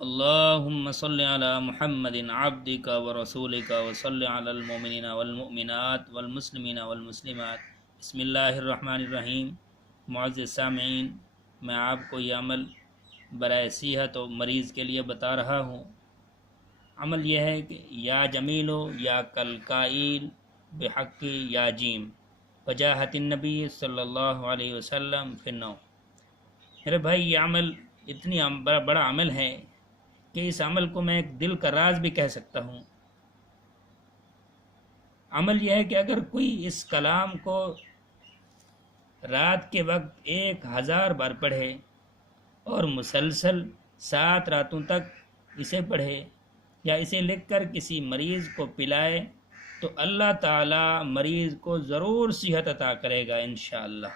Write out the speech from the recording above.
اللهم صل على محمد عبدك ورسولك وصل على المؤمنين والمؤمنات والمسلمين والمسلمات. بسم اللہ الرحمن الرحیم. معزز سامعین، میں آپ کو یہ عمل برائے صحت و مریض کے لیے بتا رہا ہوں. عمل یہ ہے کہ یا جمیل یا کلکائل بحق یا جیم وجاہت النبی صلی اللہ علیہ وسلم فی النوم. میرے بھائی، یہ عمل اتنی بڑا عمل ہے کہ اس عمل کو میں ایک دل کا راز بھی کہہ سکتا ہوں. عمل یہ ہے کہ اگر کوئی اس کلام کو رات کے وقت 1000 بار پڑھے اور مسلسل 7 راتوں تک اسے پڑھے یا اسے لکھ کر کسی مریض کو پلائے تو اللہ تعالی مریض کو ضرور صحت عطا کرے گا انشاءاللہ.